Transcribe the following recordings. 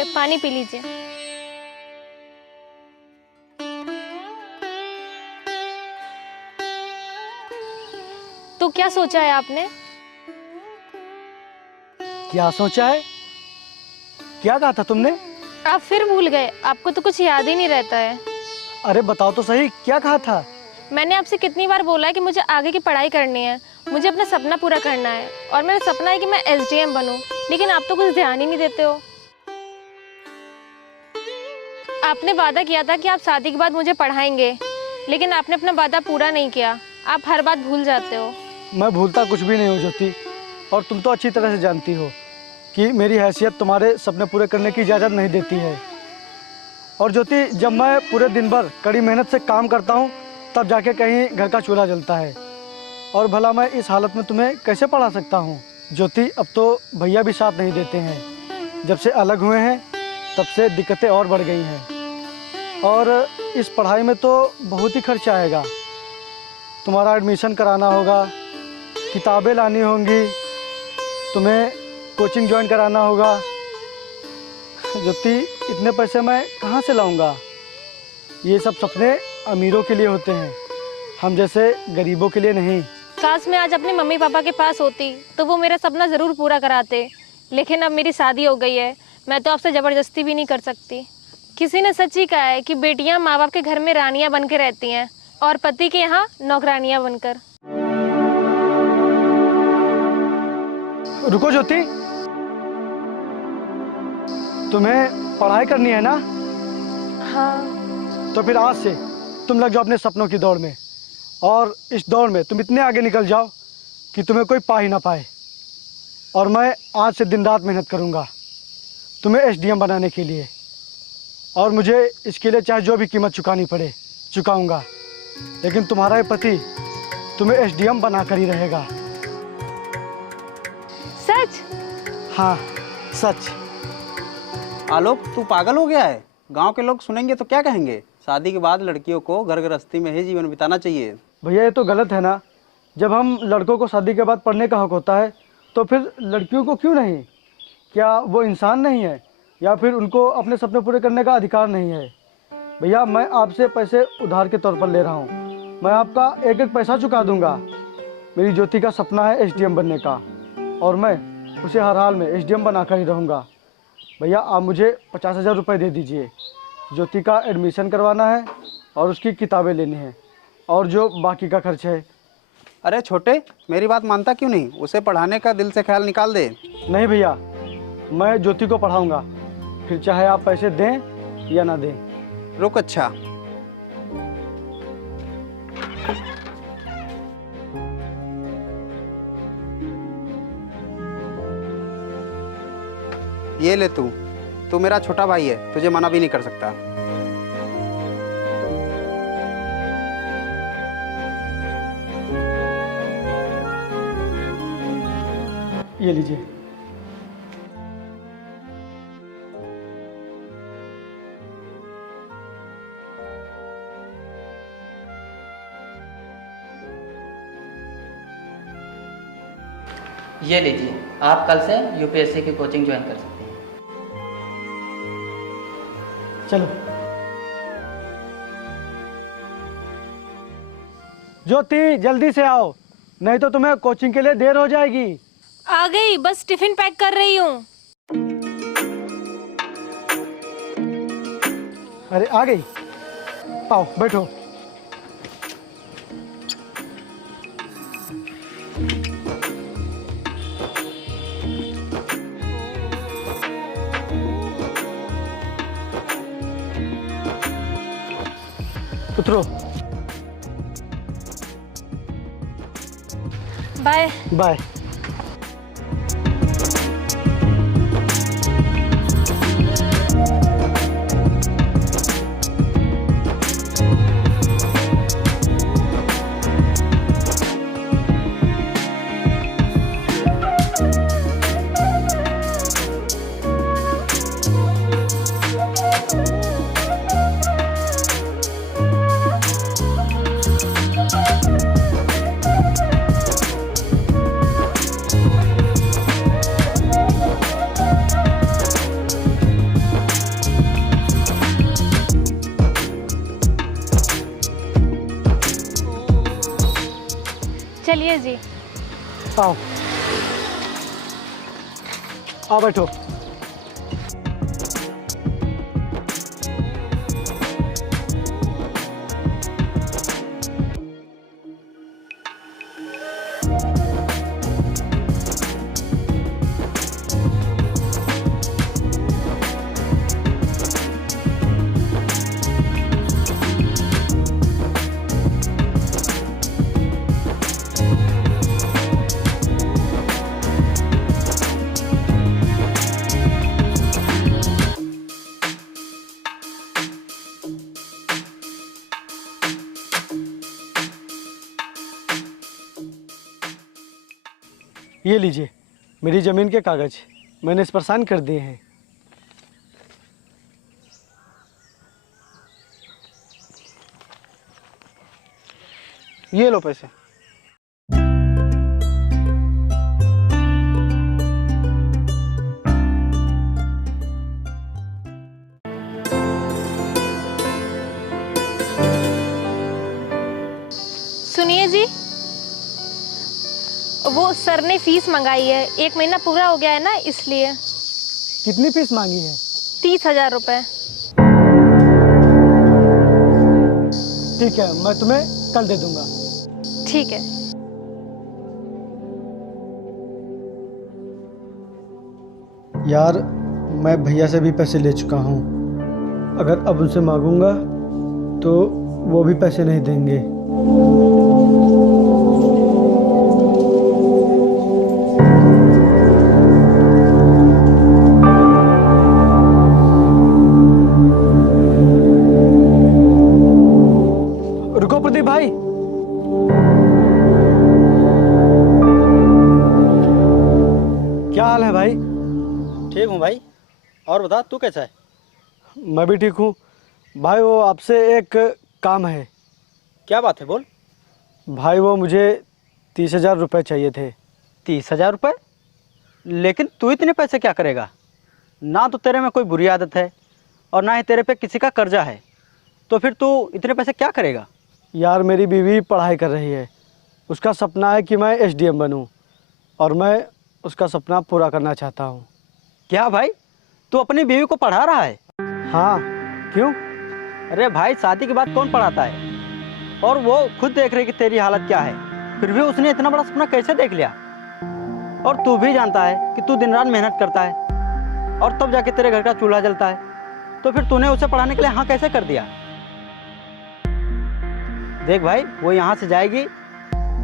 लीजिए, पानी पी लीजिए। तो क्या सोचा है आपने? क्या सोचा है? क्या कहा था तुमने? आप फिर भूल गए, आपको तो कुछ याद ही नहीं रहता है। अरे बताओ तो सही, क्या कहा था? मैंने आपसे कितनी बार बोला है कि मुझे आगे की पढ़ाई करनी है, मुझे अपना सपना पूरा करना है और मेरा सपना है कि मैं एसडीएम बनूं, लेकिन आप तो कुछ ध्यान ही नहीं देते हो। आपने वादा किया था कि आप शादी के बाद मुझे पढ़ाएंगे, लेकिन आपने अपना वादा पूरा नहीं किया। आप हर बात भूल जाते हो। मैं भूलता कुछ भी नहीं हूँ ज्योति, और तुम तो अच्छी तरह से जानती हो कि मेरी हैसियत तुम्हारे सपने पूरे करने की इजाज़त नहीं देती है। और ज्योति, जब मैं पूरे दिन भर कड़ी मेहनत से काम करता हूँ तब जाके कहीं घर का चूल्हा जलता है, और भला मैं इस हालत में तुम्हें कैसे पढ़ा सकता हूँ? ज्योति, अब तो भैया भी साथ नहीं देते हैं। जब से अलग हुए हैं तब से दिक्कतें और बढ़ गई हैं, और इस पढ़ाई में तो बहुत ही खर्चा आएगा। तुम्हारा एडमिशन कराना होगा, किताबें लानी होंगी, तुम्हें कोचिंग ज्वाइन कराना होगा। ज्योति, इतने पैसे मैं कहाँ से लाऊंगा? ये सब सपने अमीरों के लिए होते हैं, हम जैसे गरीबों के लिए नहीं। काश मैं आज अपने मम्मी पापा के पास होती तो वो मेरा सपना ज़रूर पूरा कराते, लेकिन अब मेरी शादी हो गई है, मैं तो आपसे ज़बरदस्ती भी नहीं कर सकती। किसी ने सच ही कहा है कि बेटियां माँ बाप के घर में रानियां बन के रहती हैं और पति के यहाँ नौकरानियां बनकर। रुको ज्योति, तुम्हें पढ़ाई करनी है ना? हाँ। तो फिर आज से तुम लग जाओ अपने सपनों की दौड़ में, और इस दौड़ में तुम इतने आगे निकल जाओ कि तुम्हें कोई पा ही ना पाए। और मैं आज से दिन रात मेहनत करूंगा तुम्हें एसडीएम बनाने के लिए, और मुझे इसके लिए चाहे जो भी कीमत चुकानी पड़े चुकाऊंगा, लेकिन तुम्हारा ये पति तुम्हें एसडीएम बनाकर ही रहेगा। सच? हाँ, सच। आलोक, तू पागल हो गया है? गांव के लोग सुनेंगे तो क्या कहेंगे? शादी के बाद लड़कियों को घर गृहस्थी में ही जीवन बिताना चाहिए। भैया, ये तो गलत है ना। जब हम लड़कों को शादी के बाद पढ़ने का हक होता है तो फिर लड़कियों को क्यों नहीं? क्या वो इंसान नहीं है, या फिर उनको अपने सपने पूरे करने का अधिकार नहीं है? भैया, मैं आपसे पैसे उधार के तौर पर ले रहा हूँ, मैं आपका एक एक पैसा चुका दूंगा। मेरी ज्योति का सपना है एसडीएम बनने का, और मैं उसे हर हाल में एसडीएम बनाकर ही रहूँगा। भैया, आप मुझे 50,000 रुपये दे दीजिए। ज्योति का एडमिशन करवाना है और उसकी किताबें लेनी है, और जो बाकी का खर्च है। अरे छोटे, मेरी बात मानता क्यों नहीं? उसे पढ़ाने का दिल से ख्याल निकाल दे। नहीं भैया, मैं ज्योति को पढ़ाऊँगा, फिर चाहे आप पैसे दें या ना दें। रुक, अच्छा ये ले, तू मेरा छोटा भाई है, तुझे मना भी नहीं कर सकता। ये लीजिए। ये लीजिए, आप कल से यूपीएससी की कोचिंग ज्वाइन कर सकते हैं। चलो ज्योति, जल्दी से आओ, नहीं तो तुम्हें कोचिंग के लिए देर हो जाएगी। आ गई, बस टिफिन पैक कर रही हूँ। अरे आ गई, आओ बैठो। उतरो। बाय। बाय। चलिए जी। आओ आओ बैठो। ये लीजिए मेरी ज़मीन के कागज़, मैंने इस पर साइन कर दिए हैं। ये लो पैसे। सुनिए जी, वो सर ने फीस मंगाई है, 1 महीना पूरा हो गया है ना, इसलिए। कितनी फीस मांगी है? 30,000 रुपये। ठीक है, मैं तुम्हें कल दे दूंगा। ठीक है। यार मैं भैया से भी पैसे ले चुका हूँ, अगर अब उनसे मांगूंगा तो वो भी पैसे नहीं देंगे। रुको प्रदीप भाई, क्या हाल है भाई? ठीक हूँ भाई, और बता तू कैसा है? मैं भी ठीक हूँ भाई। वो आपसे एक काम है। क्या बात है, बोल। भाई वो मुझे 30,000 रुपये चाहिए थे। 30,000 रुपये? लेकिन तू इतने पैसे क्या करेगा? ना तो तेरे में कोई बुरी आदत है और ना ही तेरे पे किसी का कर्जा है, तो फिर तू इतने पैसे क्या करेगा? यार मेरी बीवी पढ़ाई कर रही है, उसका सपना है कि मैं एसडीएम बनूं और मैं उसका सपना पूरा करना चाहता हूं। क्या भाई, तू अपनी बीवी को पढ़ा रहा है? हाँ, क्यों? अरे भाई, शादी के बाद कौन पढ़ाता है? और वो खुद देख रही कि तेरी हालत क्या है, फिर भी उसने इतना बड़ा सपना कैसे देख लिया? और तू भी जानता है कि तू दिन रात मेहनत करता है और तब जाके तेरे घर का चूल्हा जलता है, तो फिर तूने उसे पढ़ाने के लिए हाँ कैसे कर दिया? देख भाई, वो यहाँ से जाएगी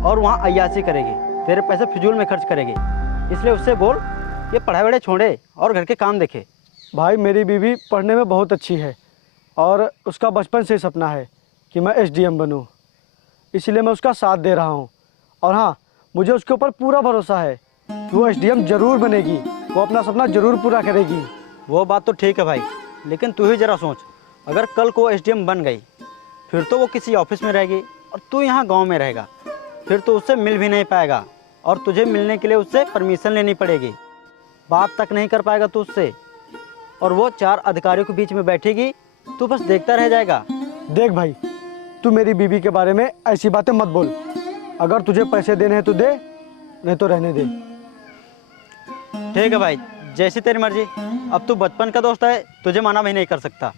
और वहाँ अय्याशी करेगी, तेरे पैसे फिजूल में खर्च करेगी, इसलिए उससे बोल ये पढ़ाई वढ़ाई छोड़े और घर के काम देखे। भाई मेरी बीवी पढ़ने में बहुत अच्छी है और उसका बचपन से ही सपना है कि मैं एसडीएम बनूं, इसलिए मैं उसका साथ दे रहा हूं। और हाँ, मुझे उसके ऊपर पूरा भरोसा है कि वो एसडीएम ज़रूर बनेगी, वो अपना सपना ज़रूर पूरा करेगी। वो बात तो ठीक है भाई, लेकिन तू ही ज़रा सोच, अगर कल को एसडीएम बन गई फिर तो वो किसी ऑफिस में रहेगी और तू यहाँ गांव में रहेगा, फिर तो उससे मिल भी नहीं पाएगा और तुझे मिलने के लिए उससे परमिशन लेनी पड़ेगी, बात तक नहीं कर पाएगा तू उससे, और वो 4 अधिकारियों के बीच में बैठेगी, तू बस देखता रह जाएगा। देख भाई, तू मेरी बीवी के बारे में ऐसी बातें मत बोल। अगर तुझे पैसे देने हैं तो दे, नहीं तो रहने दे। ठीक है भाई, जैसी तेरी मर्जी। अब तू बचपन का दोस्त है, तुझे मना भी नहीं कर सकता।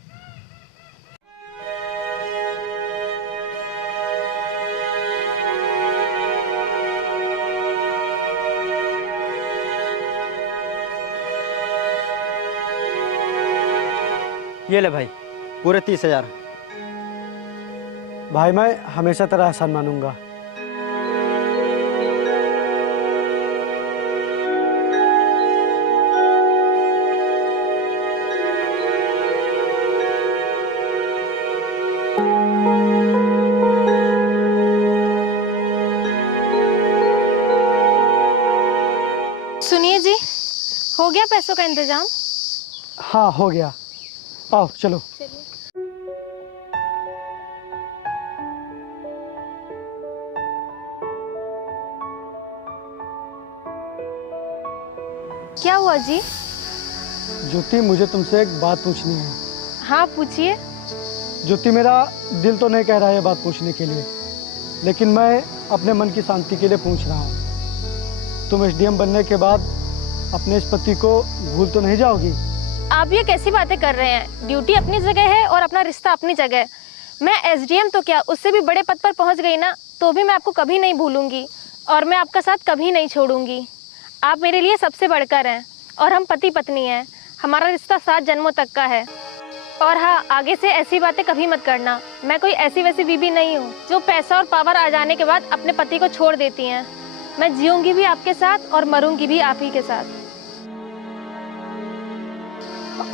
ये ले भाई, पूरे 30,000। भाई मैं हमेशा तेरा एहसान मानूंगा। सुनिए जी, हो गया पैसों का इंतजाम? हाँ हो गया, आओ चलो। क्या हुआ जी? ज्योति, मुझे तुमसे एक बात पूछनी है। हाँ पूछिए। ज्योति, मेरा दिल तो नहीं कह रहा है ये बात पूछने के लिए, लेकिन मैं अपने मन की शांति के लिए पूछ रहा हूँ। तुम एसडीएम बनने के बाद अपने इस पति को भूल तो नहीं जाओगी? आप ये कैसी बातें कर रहे हैं? ड्यूटी अपनी जगह है और अपना रिश्ता अपनी जगह है। मैं एसडीएम तो क्या, उससे भी बड़े पद पर पहुंच गई ना, तो भी मैं आपको कभी नहीं भूलूंगी और मैं आपका साथ कभी नहीं छोड़ूंगी। आप मेरे लिए सबसे बढ़कर हैं और हम पति पत्नी हैं। हमारा रिश्ता 7 जन्मों तक का है। और हाँ, आगे से ऐसी बातें कभी मत करना। मैं कोई ऐसी वैसी बीबी नहीं हूँ जो पैसा और पावर आ जाने के बाद अपने पति को छोड़ देती हैं। मैं जीऊंगी भी आपके साथ और मरूंगी भी आप ही के साथ।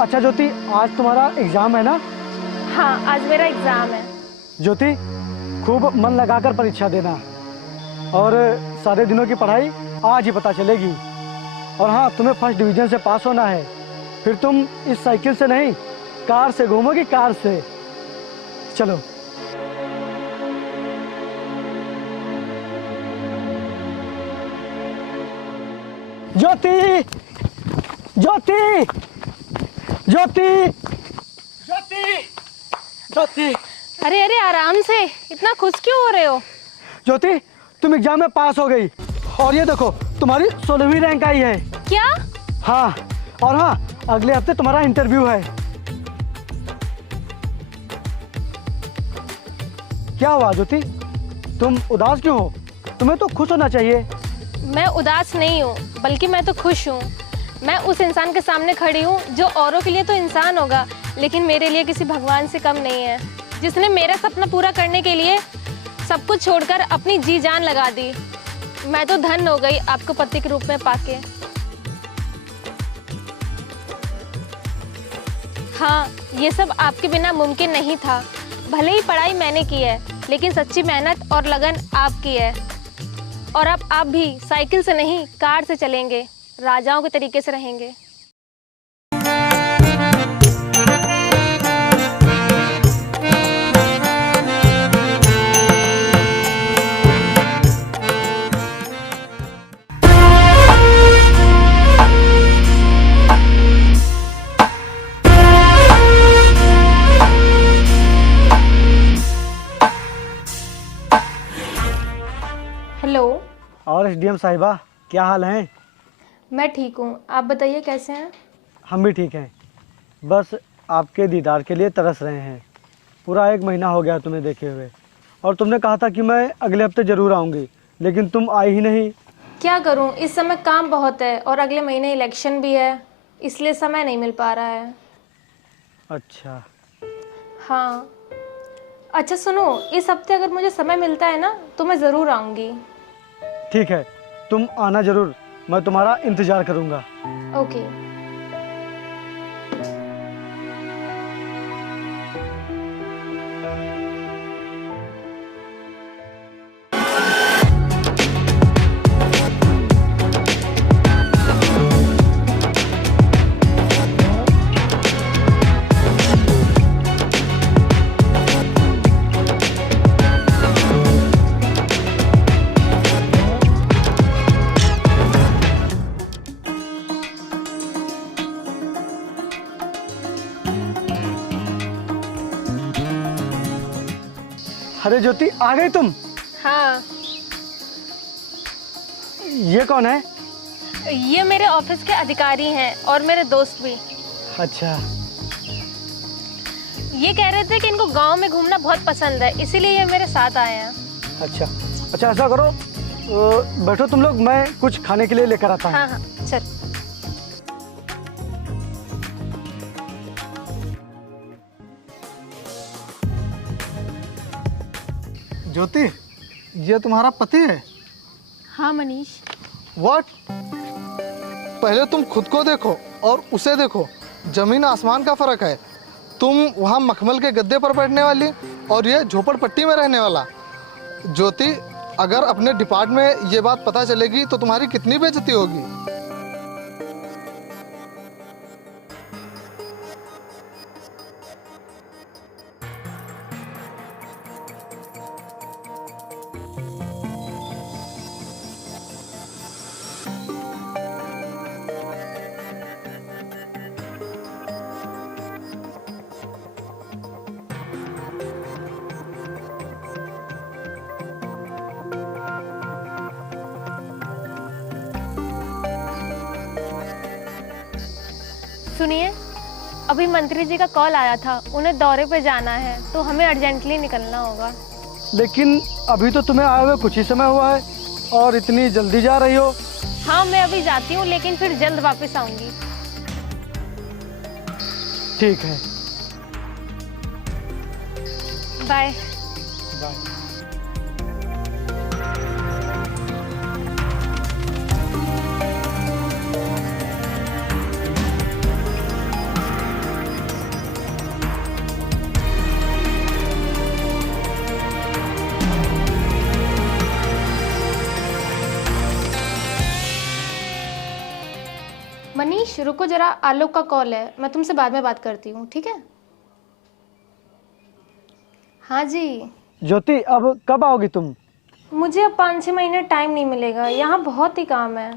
अच्छा ज्योति, आज तुम्हारा एग्जाम है ना? हाँ, आज मेरा एग्जाम है। ज्योति, खूब मन लगाकर परीक्षा देना और सारे दिनों की पढ़ाई आज ही पता चलेगी। और हाँ, तुम्हें फर्स्ट डिवीजन से पास होना है। फिर तुम इस साइकिल से नहीं, कार से घूमोगी, कार से। चलो। ज्योति, ज्योति, ज्योति, ज्योति, ज्योति। अरे अरे, आराम से, इतना खुश क्यों हो रहे हो? ज्योति, तुम एग्जाम में पास हो गई और ये देखो तुम्हारी 16वीं रैंक आई है। क्या? हाँ, और हाँ, अगले हफ्ते तुम्हारा इंटरव्यू है। क्या हुआ ज्योति, तुम उदास क्यों हो? तुम्हें तो खुश होना चाहिए। मैं उदास नहीं हूँ, बल्कि मैं तो खुश हूँ। मैं उस इंसान के सामने खड़ी हूँ जो औरों के लिए तो इंसान होगा, लेकिन मेरे लिए किसी भगवान से कम नहीं है, जिसने मेरा सपना पूरा करने के लिए सब कुछ छोड़कर अपनी जी जान लगा दी। मैं तो धन्य हो गई आपको पति के रूप में पाके। हाँ, ये सब आपके बिना मुमकिन नहीं था। भले ही पढ़ाई मैंने की है, लेकिन सच्ची मेहनत और लगन आपकी है। और अब आप भी साइकिल से नहीं, कार से चलेंगे, राजाओं के तरीके से रहेंगे। हेलो। और एसडीएम साहिबा, क्या हाल है? मैं ठीक हूँ, आप बताइए कैसे हैं? हम भी ठीक हैं, बस आपके दीदार के लिए तरस रहे हैं। पूरा 1 महीना हो गया तुम्हें देखे हुए, और तुमने कहा था कि मैं अगले हफ्ते ज़रूर आऊँगी, लेकिन तुम आई ही नहीं। क्या करूँ, इस समय काम बहुत है और अगले महीने इलेक्शन भी है, इसलिए समय नहीं मिल पा रहा है। अच्छा। हाँ, अच्छा सुनो, इस हफ्ते अगर मुझे समय मिलता है ना, तो मैं ज़रूर आऊँगी। ठीक है, तुम आना ज़रूर, मैं तुम्हारा इंतज़ार करूँगा। ओके। अरे ज्योति, आ गई तुम? हाँ, ये कौन है? ये मेरे ऑफिस के अधिकारी हैं और मेरे दोस्त भी। अच्छा। ये कह रहे थे कि इनको गांव में घूमना बहुत पसंद है, इसीलिए ये मेरे साथ आए हैं। अच्छा अच्छा, ऐसा करो, बैठो तुम लोग, मैं कुछ खाने के लिए लेकर आता हूँ। हाँ हाँ, चल। ज्योति, ये तुम्हारा पति है? हाँ मनीष। व्हाट? पहले तुम खुद को देखो और उसे देखो, जमीन आसमान का फर्क है। तुम वहाँ मखमल के गद्दे पर बैठने वाली और ये झोपड़पट्टी में रहने वाला। ज्योति, अगर अपने डिपार्टमेंट में ये बात पता चलेगी तो तुम्हारी कितनी बेइज्जती होगी। सुनिए, अभी मंत्री जी का कॉल आया था, उन्हें दौरे पे जाना है तो हमें अर्जेंटली निकलना होगा। लेकिन अभी तो तुम्हें आए हुए कुछ ही समय हुआ है और इतनी जल्दी जा रही हो। हाँ मैं अभी जाती हूँ, लेकिन फिर जल्द वापस आऊंगी। ठीक है, बाय। बाय। मनीष रुको जरा, आलोक का कॉल है, मैं तुमसे बाद में बात करती हूँ, ठीक है? हाँ जी। ज्योति, अब कब आओगी तुम? मुझे अब 5-6 महीने टाइम नहीं मिलेगा, यहाँ बहुत ही काम है।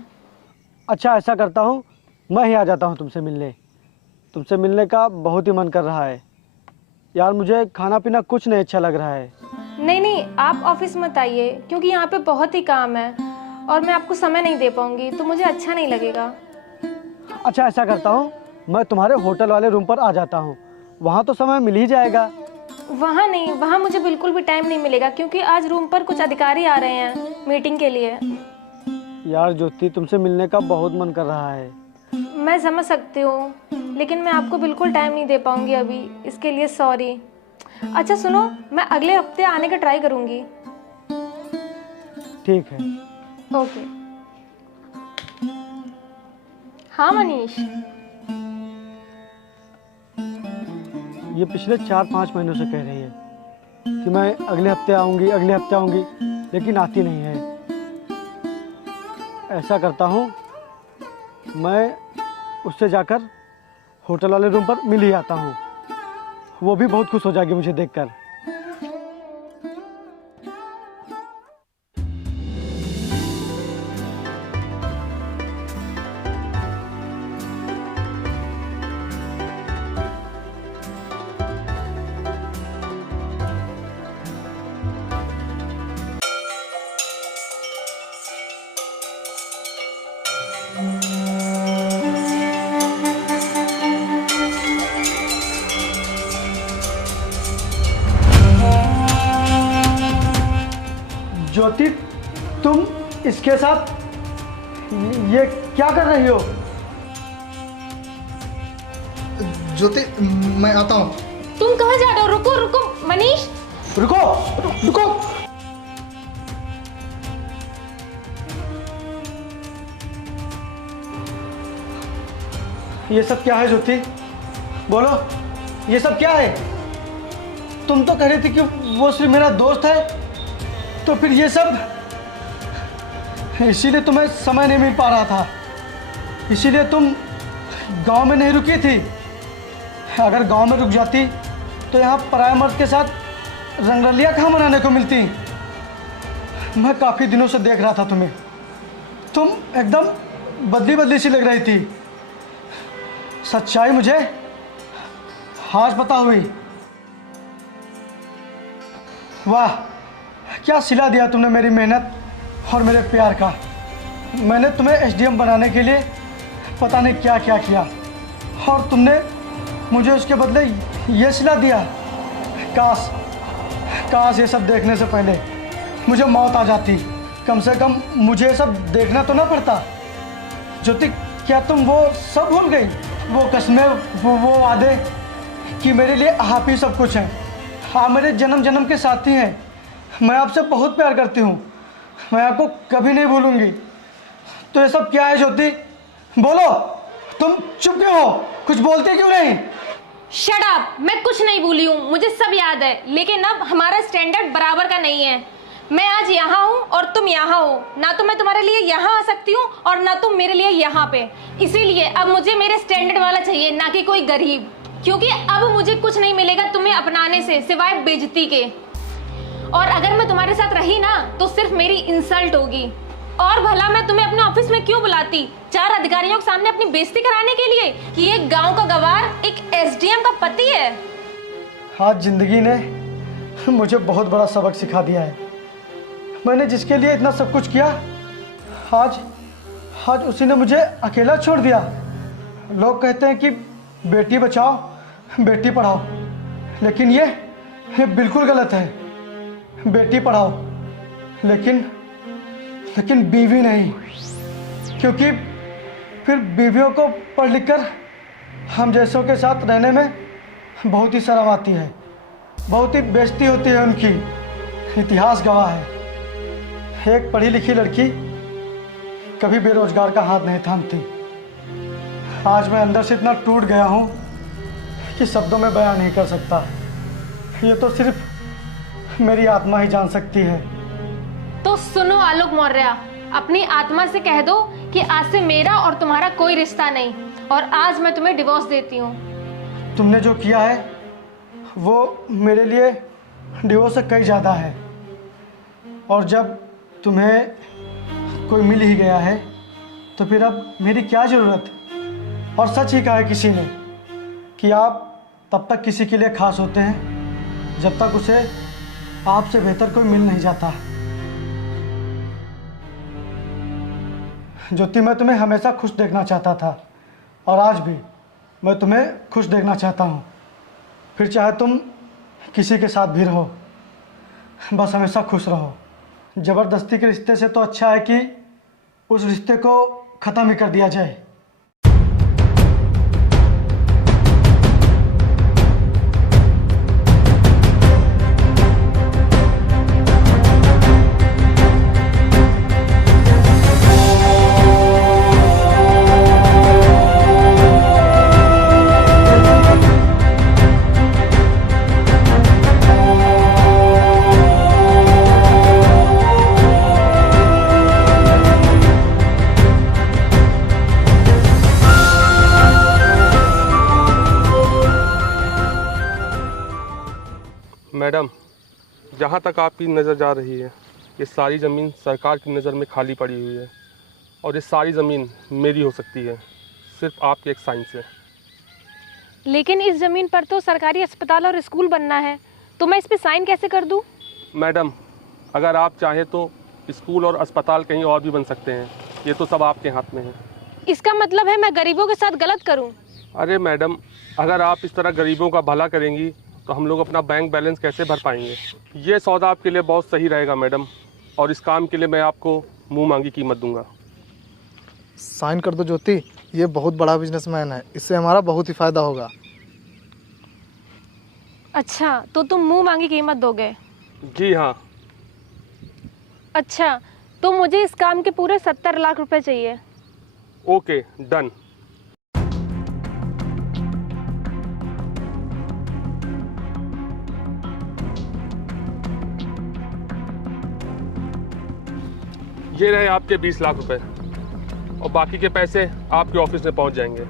अच्छा ऐसा करता हूँ, मैं ही आ जाता हूँ तुमसे मिलने। तुमसे मिलने का बहुत ही मन कर रहा है यार, मुझे खाना पीना कुछ नहीं अच्छा लग रहा है। नहीं नहीं, आप ऑफिस मत आइए, क्योंकि यहाँ पे बहुत ही काम है और मैं आपको समय नहीं दे पाऊंगी, तो मुझे अच्छा नहीं लगेगा। अच्छा ऐसा करता हूँ, मैं तुम्हारे होटल वाले रूम पर आ जाता हूँ, वहाँ तो समय मिल ही जाएगा। वहाँ नहीं, वहाँ मुझे बिल्कुल भी टाइम नहीं मिलेगा, क्योंकि आज रूम पर कुछ अधिकारी आ रहे हैं मीटिंग के लिए। यार ज्योति, तुमसे मिलने का बहुत मन कर रहा है। मैं समझ सकती हूँ, लेकिन मैं आपको बिल्कुल टाइम नहीं दे पाऊंगी अभी, इसके लिए सॉरी। अच्छा सुनो, मैं अगले हफ्ते आने का ट्राई करूँगी। ठीक है। ओके। हाँ मनीष। ये पिछले 4-5 महीनों से कह रही है कि मैं अगले हफ्ते आऊँगी, अगले हफ्ते आऊँगी, लेकिन आती नहीं है। ऐसा करता हूँ, मैं उससे जाकर होटल वाले रूम पर मिल ही आता हूँ, वो भी बहुत खुश हो जाएगी मुझे देखकर। ज्योति, तुम इसके साथ ये क्या कर रही हो? ज्योति, मैं आता हूँ। तुम कहाँ जा रहे हो? रुको रुको मनीष। रुको, रुको। ये सब क्या है ज्योति? बोलो, ये सब क्या है? तुम तो कह रही थी कि वो सिर्फ मेरा दोस्त है, तो फिर ये सब? इसीलिए तुम्हें समय नहीं मिल पा रहा था, इसीलिए तुम गांव में नहीं रुकी थी। अगर गांव में रुक जाती तो यहाँ पराये मर्द के साथ रंगरलियाँ कहाँ मनाने को मिलती। मैं काफ़ी दिनों से देख रहा था तुम्हें, तुम एकदम बदली बदली सी लग रही थी। सच्चाई मुझे आज पता हुई। वाह, क्या सिला दिया तुमने मेरी मेहनत और मेरे प्यार का। मैंने तुम्हें एसडीएम बनाने के लिए पता नहीं क्या क्या किया, और तुमने मुझे उसके बदले ये सिला दिया। काश ये सब देखने से पहले मुझे मौत आ जाती, कम से कम मुझे सब देखना तो ना पड़ता। ज्योति, क्या तुम वो सब भूल गई? वो कस्में, वो वादे कि मेरे लिए आप ही सब कुछ हैं, आप मेरे जन्म जन्म के साथी हैं। मैं आपसे बहुत प्यार करती हूँ, मैं आपको कभी नहीं भूलूंगी। तो ये सब क्या है ज्योति? बोलो, तुम चुप क्यों हो? कुछ बोलते क्यों नहीं? शट अप, मैं कुछ नहीं भूली हूँ, मुझे सब याद है, लेकिन अब हमारा स्टैंडर्ड बराबर का नहीं है। मैं आज यहाँ हूँ और तुम यहाँ हो, ना तो मैं तुम्हारे लिए यहाँ आ सकती हूँ और ना तुम मेरे लिए यहाँ पे। इसीलिए अब मुझे मेरे स्टैंडर्ड वाला चाहिए, ना कि कोई गरीब, क्योंकि अब मुझे कुछ नहीं मिलेगा तुम्हें अपनाने से सिवाय बेइज्जती के। और अगर मैं तुम्हारे साथ रही ना तो सिर्फ मेरी इंसल्ट होगी। और भला मैं तुम्हें अपने ऑफिस में क्यों बुलाती, 4 अधिकारियों के सामने अपनी बेइज्जती कराने के लिए कि एक गांव का गवार एक एसडीएम का पति है? आज जिंदगी ने मुझे बहुत बड़ा सबक सिखा दिया है। मैंने जिसके लिए इतना सब कुछ किया, आज उसी ने मुझे अकेला छोड़ दिया। लोग कहते हैं कि बेटी बचाओ बेटी पढ़ाओ, लेकिन ये बिल्कुल गलत है। बेटी पढ़ाओ लेकिन बीवी नहीं, क्योंकि फिर बीवियों को पढ़ लिख कर हम जैसों के साथ रहने में बहुत ही शर्म आती है, बहुत ही बेइज्जती होती है उनकी। इतिहास गवाह है, एक पढ़ी लिखी लड़की कभी बेरोजगार का हाथ नहीं थामती। आज मैं अंदर से इतना टूट गया हूँ कि शब्दों में बयान नहीं कर सकता। ये तो सिर्फ मेरी आत्मा ही जान सकती है। तो सुनो आलोक मौर्य, अपनी आत्मा से कह दो कि आज से मेरा और तुम्हारा कोई रिश्ता नहीं, और आज मैं तुम्हें डिवोर्स देती हूँ। तुमने जो किया है वो मेरे लिए डिवोर्स से कई ज़्यादा है, और जब तुम्हें कोई मिल ही गया है तो फिर अब मेरी क्या ज़रूरत। और सच ही कहा है किसी ने कि आप तब तक किसी के लिए खास होते हैं जब तक उसे आपसे बेहतर कोई मिल नहीं जाता। ज्योति, मैं तुम्हें हमेशा खुश देखना चाहता था, और आज भी मैं तुम्हें खुश देखना चाहता हूँ। फिर चाहे तुम किसी के साथ भी रहो, बस हमेशा खुश रहो। ज़बरदस्ती के रिश्ते से तो अच्छा है कि उस रिश्ते को ख़त्म ही कर दिया जाए। मैडम, जहाँ तक आपकी नज़र जा रही है, ये सारी ज़मीन सरकार की नज़र में खाली पड़ी हुई है, और ये सारी ज़मीन मेरी हो सकती है सिर्फ आपके एक साइन से। लेकिन इस ज़मीन पर तो सरकारी अस्पताल और स्कूल बनना है, तो मैं इस पे साइन कैसे कर दूँ? मैडम, अगर आप चाहें तो स्कूल और अस्पताल कहीं और भी बन सकते हैं, ये तो सब आपके हाथ में है। इसका मतलब है मैं गरीबों के साथ गलत करूँ? अरे मैडम, अगर आप इस तरह गरीबों का भला करेंगी तो हम लोग अपना बैंक बैलेंस कैसे भर पाएंगे। ये सौदा आपके लिए बहुत सही रहेगा मैडम, और इस काम के लिए मैं आपको मुंह मांगी कीमत दूंगा। साइन कर दो ज्योति, ये बहुत बड़ा बिजनेसमैन है, इससे हमारा बहुत ही फायदा होगा। अच्छा, तो तुम मुंह मांगी कीमत दोगे? जी हाँ। अच्छा, तो मुझे इस काम के पूरे 70 लाख रुपए चाहिए। Okay, done. ये रहे आपके 20 लाख रुपए, और बाकी के पैसे आपके ऑफिस में पहुंच जाएंगे।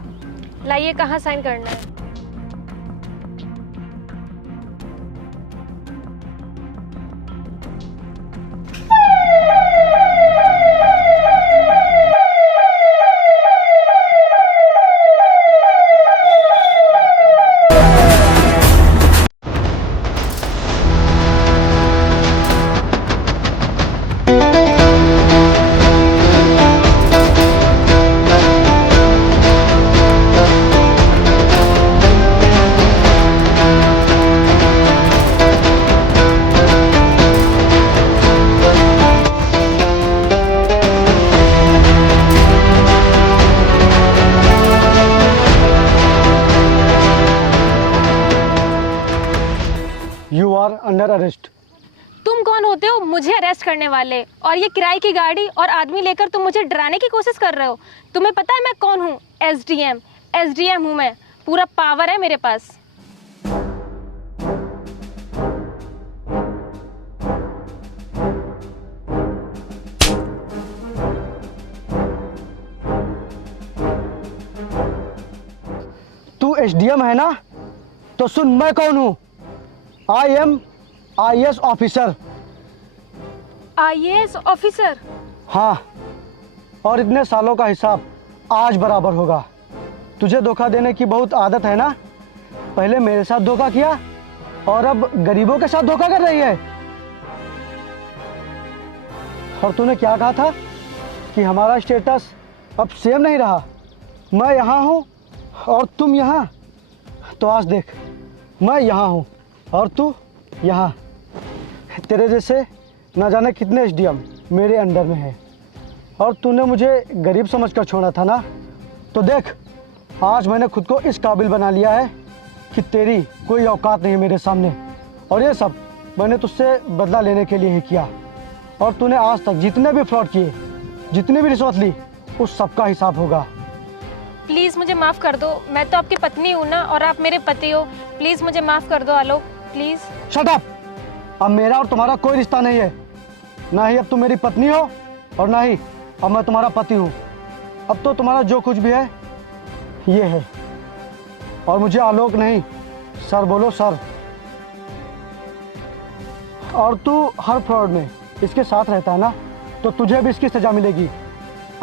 लाइए, कहाँ साइन करना है? You are under arrest. तुम कौन होते हो मुझे अरेस्ट करने वाले? और ये किराए की गाड़ी और आदमी लेकर तुम मुझे डराने की कोशिश कर रहे हो। तुम्हें पता है मैं कौन हूँ? एसडीएम हूँ मैं, पूरा पावर है मेरे पास। तू एसडीएम है ना? तो सुन, मैं कौन हूँ। I am IAS officer. IAS officer? हाँ, और इतने सालों का हिसाब आज बराबर होगा। तुझे धोखा देने की बहुत आदत है ना? पहले मेरे साथ धोखा किया और अब गरीबों के साथ धोखा कर रही है। और तूने क्या कहा था कि हमारा स्टेटस अब सेम नहीं रहा। मैं यहाँ हूँ और तुम यहाँ। तो आज देख, मैं यहाँ हूँ और तू यहाँ। तेरे जैसे ना जाने कितने एसडीएम मेरे अंडर में है, और तूने मुझे गरीब समझकर छोड़ा था ना। तो देख, आज मैंने खुद को इस काबिल बना लिया है कि तेरी कोई औकात नहीं है मेरे सामने। और ये सब मैंने तुझसे बदला लेने के लिए ही किया। और तूने आज तक जितने भी फ्रॉड किए, जितनी भी रिश्वत ली, उस सब का हिसाब होगा। प्लीज़ मुझे माफ़ कर दो, मैं तो आपकी पत्नी हूँ ना, और आप मेरे पति हो। प्लीज़ मुझे माफ़ कर दो आलोक, प्लीज़। Shut up! अब मेरा और तुम्हारा कोई रिश्ता नहीं है। ना ही अब तुम मेरी पत्नी हो और ना ही अब मैं तुम्हारा पति हूँ। अब तो तुम्हारा जो कुछ भी है ये है। और मुझे आलोक नहीं, सर बोलो सर। और तू हर फ्रॉड में इसके साथ रहता है ना, तो तुझे भी इसकी सजा मिलेगी।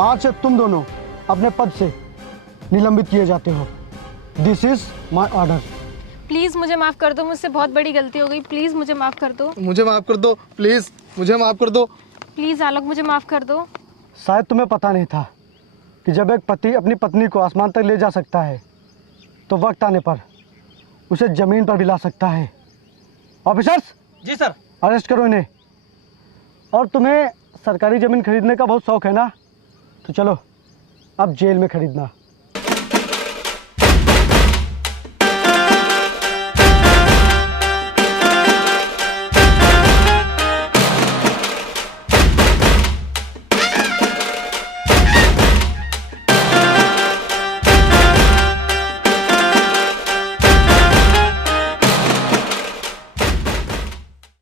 आज से तुम दोनों अपने पद से निलंबित किए जाते हो। This is my order. Please मुझे माफ़ कर दो, मुझसे बहुत बड़ी गलती हो गई। प्लीज़ मुझे माफ़ कर दो। मुझे माफ़ कर दो प्लीज़, मुझे माफ़ कर दो। प्लीज़ आलोक, मुझे माफ़ कर दो। शायद तुम्हें पता नहीं था कि जब एक पति अपनी पत्नी को आसमान तक ले जा सकता है, तो वक्त आने पर उसे ज़मीन पर भी ला सकता है। ऑफिसर्स, जी सर। अरेस्ट करो इन्हें। और तुम्हें सरकारी ज़मीन खरीदने का बहुत शौक है ना, तो चलो अब जेल में खरीदना।